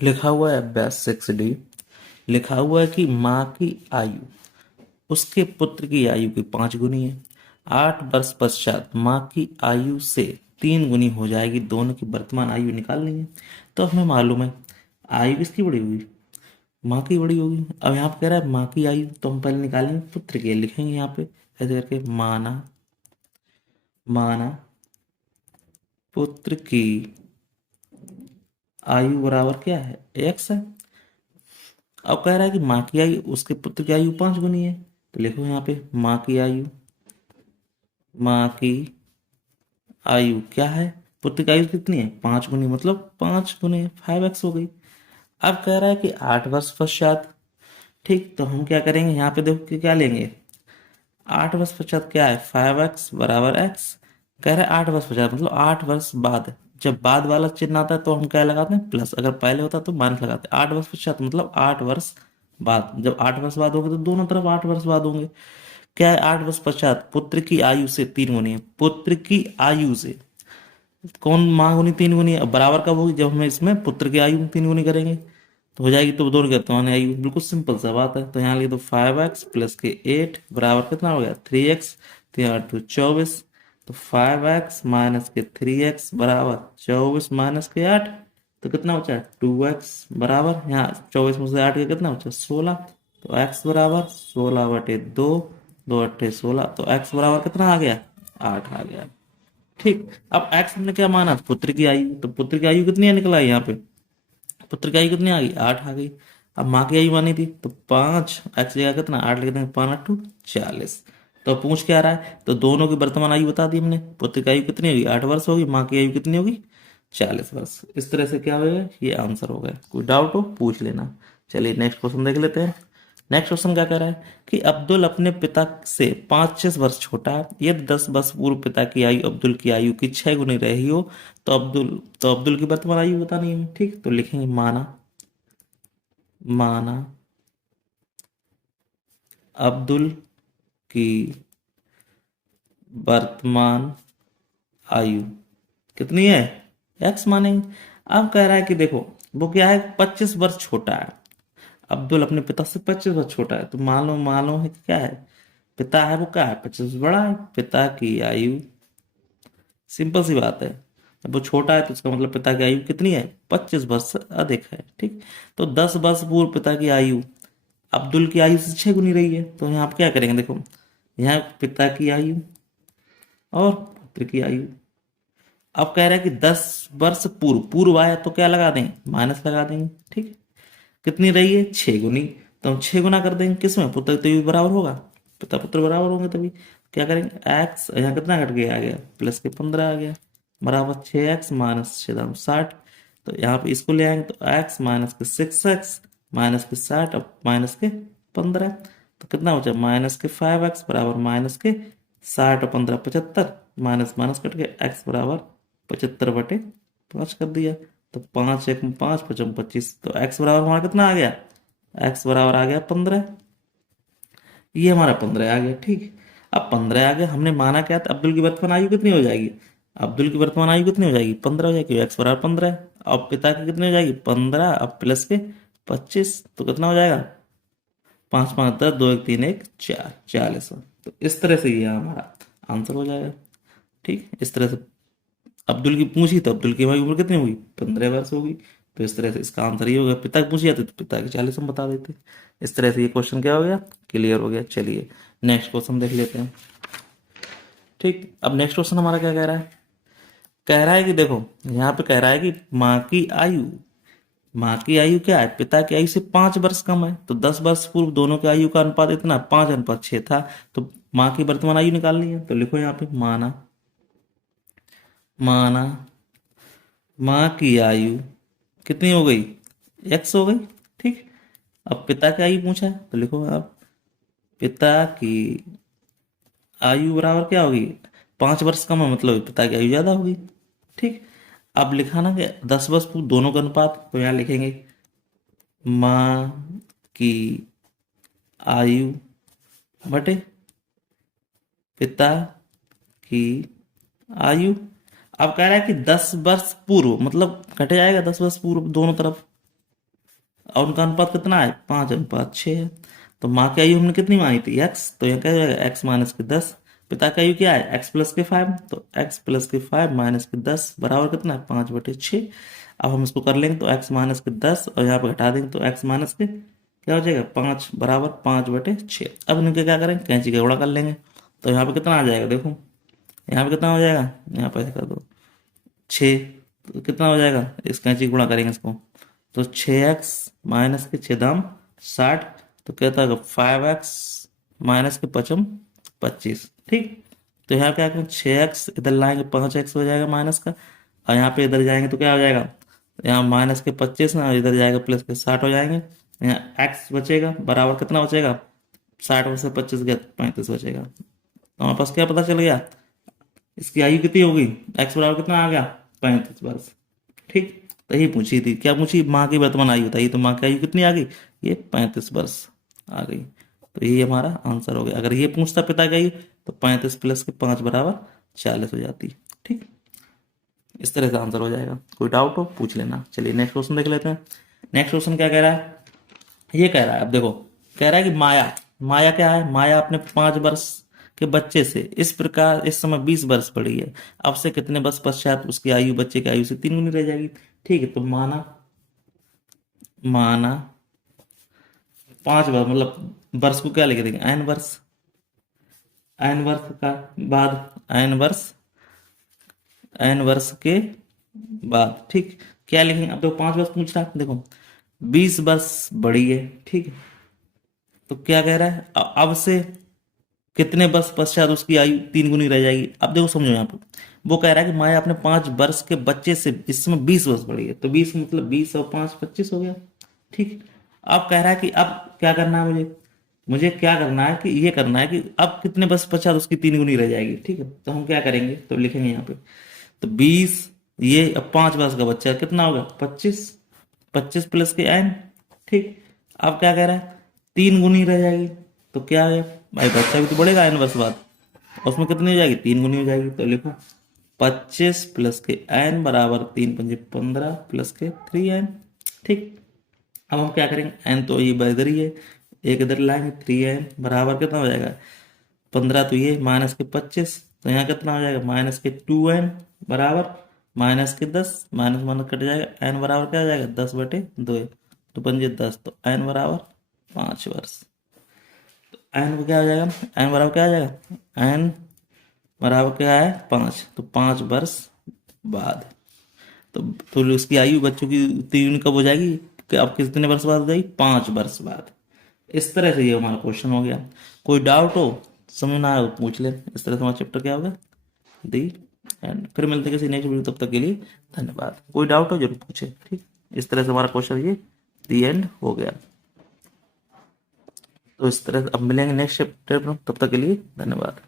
लिखा हुआ है अभ्यास 6D। लिखा हुआ है कि माँ की आयु उसके पुत्र की आयु की 5 गुनी है। 8 वर्ष पश्चात माँ की आयु से 3 गुनी हो जाएगी। दोनों की वर्तमान आयु निकालनी है। तो हमें मालूम है आयु किसकी बड़ी होगी, माँ की बड़ी होगी। अब यहाँ पे कह रहा है माँ की आयु, तो हम पहले निकालेंगे पुत्र की, लिखेंगे यहाँ पे ऐसे करके माना माना पुत्र की आयु बराबर क्या है, एक्स है। अब कह रहा है कि माँ की आयु उसके पुत्र की आयु 5 गुनी है, तो लिखो यहाँ पे माँ की आयु क्या है, पुत्र की आयु कितनी है 5 गुनी, मतलब 5 गुने 5x हो गई। अब कह रहा है कि 8 वर्ष पश्चात, ठीक, तो हम क्या करेंगे यहाँ पे देखो कि क्या लेंगे, 8 वर्ष पश्चात क्या है 5x बराबर x। कह रहे हैं 8 वर्ष पश्चात मतलब 8 वर्ष बाद। जब बाद वाला चिन्ह आता है तो हम क्या लगाते हैं, प्लस, अगर पहले होता तो माइनस लगाते हैं। 8 वर्ष पश्चात मतलब 8 वर्ष बाद। जब 8 वर्ष बाद होंगे तो दोनों तरफ 8 वर्ष बाद होंगे। क्या है 8 वर्ष पश्चात पुत्र की आयु से 3 गुनी है, पुत्र की आयु से कौन माँ गुनी 3 गुनी है। अब बराबर कब होगी, जब हम इसमें पुत्र की आयु में 3 गुनी करेंगे तो हो जाएगी, तो दोनों कहते हैं आयु, बिल्कुल सिंपल सा बात है। तो यहाँ लिखे तो 5x प्लस के 8 बराबर कितना हो गया 3x, तो यहाँ 24। तो 5x माइनस के 3x बराबर 24 माइनस के 8, तो कितना बचा 2x बराबर, यहाँ 24 में से 8 का कितना बचा 16। तो x बराबर 16/2, 2 8 16, तो x बराबर कितना आ गया 8 आ गया। ठीक, अब x हमने क्या माना पुत्र की आयु, तो पुत्र की आयु कितनी है निकला है यहाँ पे, पुत्र की आयु कितनी आ गई 8 आ गई। अब माँ की आयु मानी थी तो 5x जगह कितना 8 लिख देंगे, 5 8 40। तो पूछ क्या रहा है, तो दोनों की वर्तमान आयु बता दी हमने, पुत्र की आयु कितनी होगी 8 वर्ष होगी, माँ की आयु कितनी होगी 40 वर्ष। इस तरह से क्या होगा, ये आंसर होगा। कोई डाउट हो पूछ लेना। चलिए नेक्स्ट क्वेश्चन देख लेते हैं। नेक्स्ट क्वेश्चन क्या कह रहा है कि अब्दुल अपने पिता से 5-6 वर्ष छोटा है। यदि 10 वर्ष पूर्व पिता की आयु अब्दुल की आयु की 6 गुनी रही हो तो अब्दुल की वर्तमान आयु बतानी है। ठीक, तो लिखेंगे माना माना अब्दुल की वर्तमान आयु कितनी है, एक्स मानेंगे। अब कह रहा है कि देखो वो क्या है 25 वर्ष छोटा है, अब्दुल अपने पिता से 25 वर्ष छोटा है, तो मालूम है कि क्या है, पिता है वो क्या है 25 बड़ा है। पिता की आयु, सिंपल सी बात है, जब वो छोटा है तो उसका मतलब पिता की आयु कितनी है 25 वर्ष से अधिक है। ठीक, तो 10 वर्ष पूर्व पिता की आयु अब्दुल की आयु से 6 गुनी रही है, तो यहाँ आप क्या करेंगे, देखो यहाँ पिता की आयु और पुत्र की आयु। अब कह रहा है कि 10 वर्ष पूर्व, पूर्व आया तो क्या लगा देंगे माइनस लगा देंगे। ठीक, कितनी रही है 6 गुनी, तो हम 6 गुना कर देंगे किसमें, पुत्र तो भी बराबर होगा, पिता पुत्र बराबर होंगे, तभी क्या करेंगे एक्स यहाँ कितना घट गया, आ गया प्लस के 15 आ गया, बराबर 6x माइनस 6×60। तो यहाँ पे इसको ले आएंगे तो x माइनस के 6x माइनस के 60 अब माइनस के 15, तो कितना बचा माइनस के 5x बराबर माइनस के 60 और 15 75, माइनस माइनस कट के x बराबर 75/5 कर दिया। तो 5 1 में 5, 5 25, तो x बराबर हमारा कितना आ गया, x बराबर आ गया 15। ये हमारा 15 आ गया। ठीक, अब 15 आ गया, हमने माना क्या था अब्दुल की वर्तमान आयु कितनी हो जाएगी, अब्दुल की वर्तमान आयु कितनी हो जाएगी 15 हो जाएगी, एक्स बराबर 15 है। अब पिता की कितनी हो जाएगी 15, अब प्लस के 25, तो कितना हो जाएगा 5 5 10, 2 1 3 1 4, 40। तो इस तरह से ये हमारा आंसर हो जाएगा। ठीक, इस तरह से अब्दुल की पूछी तो अब्दुल की उम्र कितनी होगी 15 वर्ष होगी, तो इस तरह से इसका आंसर ये हो गया। पिता की पूछी जाती तो पिता की 40 हम बता देते। इस तरह से ये क्वेश्चन क्या हो गया, क्लियर हो गया। चलिए नेक्स्ट क्वेश्चन देख लेते हैं। ठीक, अब नेक्स्ट क्वेश्चन हमारा क्या कह रहा है, कह रहा है कि देखो यहाँ पे कह रहा है कि माँ की आयु क्या है, पिता की आयु से 5 वर्ष कम है। तो 10 वर्ष पूर्व दोनों की आयु का अनुपात इतना 5:6 था। तो माँ की वर्तमान आयु निकालनी है, तो लिखो यहाँ पे माना माना माँ की आयु कितनी हो गई, एक्स हो गई। ठीक, अब पिता की आयु पूछा है तो लिखो आप पिता की आयु बराबर क्या होगी, 5 वर्ष कम है मतलब पिता की आयु ज्यादा होगी। ठीक, अब लिखाना कि 10 वर्ष पूर्व दोनों का अनुपात, तो यहाँ लिखेंगे माँ की आयु बटे पिता की आयु। अब कह रहा है कि 10 वर्ष पूर्व मतलब घटे जाएगा 10 वर्ष पूर्व दोनों तरफ, और उनका अनुपात कितना है, 5:6 है। तो माँ की आयु हमने कितनी मानी थी, एक्स, तो यहाँ क्या हो जाएगा, एक्स माइनस के 10। पिता की आयु क्या है, एक्स प्लस के 5, तो एक्स प्लस के 5 माइनस के 10 बराबर कितना है, 5/6। अब हम इसको कर लेंगे तो एक्स माइनस के 10 और यहाँ पे घटा देंगे तो एक्स माइनस के क्या हो जाएगा, 5 बराबर 5/6। अब इनके क्या करेंगे, कैंची का गुणा कर लेंगे। तो यहाँ पे कितना आ जाएगा, देखो यहाँ पे कितना हो जाएगा, यहाँ पे कर दो 6, तो कितना हो जाएगा, इस कैंची गुणा करेंगे इसको, तो 6x माइनस के 6 दाम 60, तो कहता है 5x माइनस के 5×25, ठीक। तो यहाँ क्या करें, 6x इधर लाएंगे 5x हो जाएगा माइनस का, और यहाँ पे इधर जाएंगे तो क्या हो जाएगा, यहाँ माइनस के 25 ना, और इधर जाएगा प्लस के 60 हो जाएंगे। यहाँ x बचेगा बराबर कितना बचेगा, 60 में से 25 गया 35 बचेगा। तो हमारे पास क्या पता चल गया, इसकी आयु कितनी होगी, एक्स बराबर कितना आ गया, 35 वर्ष, ठीक। तो यही पूछी थी, क्या पूछी, माँ की वर्तमान आयु बताइए, तो माँ की आयु कितनी आ गई, ये 35 वर्ष आ गई। तो यही हमारा आंसर हो गया। अगर ये पूछता पिता की आयु, तो 35 प्लस के 5 बराबर 40 हो जाती, ठीक। इस तरह से आंसर हो जाएगा। कोई डाउट हो पूछ लेना। चलिए नेक्स्ट क्वेश्चन देख लेते हैं। नेक्स्ट क्वेश्चन क्या कह रहा है, ये कह रहा है, अब देखो कह रहा है कि माया, माया क्या है, माया अपने 5 वर्ष के बच्चे से इस प्रकार इस समय 20 वर्ष बढ़ी है, अब से कितने वर्ष पश्चात उसकी आयु बच्चे की आयु से 3 गुनी रह जाएगी, ठीक है। तो माना माना 5 वर्ष, मतलब वर्ष को क्या लिख देंगे, n वर्ष, n वर्ष का बाद, n वर्ष, n वर्ष के बाद, ठीक। क्या लिखेंगे, अब देखो 5 वर्ष पूछ रहा है, देखो 20 वर्ष बड़ी है, ठीक है। तो क्या कह रहा है, अब से कितने वर्ष पश्चात उसकी आयु 3 गुनी रह जाएगी। अब देखो समझो यहाँ पे, वो कह रहा है कि माया अपने 5 वर्ष के बच्चे से इस समय 20 वर्ष बढ़ी है, तो 20 मतलब 20 और 5 25 हो गया, ठीक। अब कह रहा है कि अब क्या करना है, मुझे मुझे क्या करना है, कि ये करना है कि अब कितने वर्ष पश्चात उसकी 3 गुनी रह जाएगी, ठीक है। तो हम क्या करेंगे, तो लिखेंगे यहाँ पे, तो 20, ये अब 5 वर्ष का बच्चा कितना होगा, 25, 25 प्लस के n, ठीक। अब क्या कह रहा है, 3 गुनी रह जाएगी, तो क्या है भाई, बच्चा भी तो बढ़ेगा n वर्ष बाद, और उसमें कितनी हो जाएगी, 3 गुनी हो जाएगी। तो लिखो 25 प्लस के n बराबर 3×5 = 15 प्लस के 3n, ठीक। अब हम क्या करेंगे, n तो ये इधर ही है, एक इधर लाएंगे, 3n बराबर कितना हो जाएगा, 15, तो ये माइनस के 25, तो यहाँ कितना हो जाएगा, माइनस के 2n बराबर माइनस के 10, माइनस माइनस कट जाएगा, n बराबर क्या हो जाएगा, 10/2, तो 5×10, तो n बराबर 5 वर्ष। तो n क्या हो जाएगा, n बराबर क्या हो जाएगा, n बराबर क्या है, 5, तो 5 वर्ष बाद। तो उसकी आयु बच्चों की 3 कब हो जाएगी, कि अब कितने वर्ष बाद हो जाएगी, 5 वर्ष बाद। इस तरह से ये हमारा क्वेश्चन हो गया। कोई डाउट हो, समझ ना आए तो पूछ ले। इस तरह से हमारा चैप्टर क्या होगा, दी एंड। फिर मिलते हैं किसी नेक्स्ट वीडियो, तब तक के लिए धन्यवाद। कोई डाउट हो जरूर पूछे, ठीक। इस तरह से हमारा क्वेश्चन ये दी एंड हो गया। तो इस तरह से अब मिलेंगे नेक्स्ट चैप्टर में, तब तक के लिए धन्यवाद।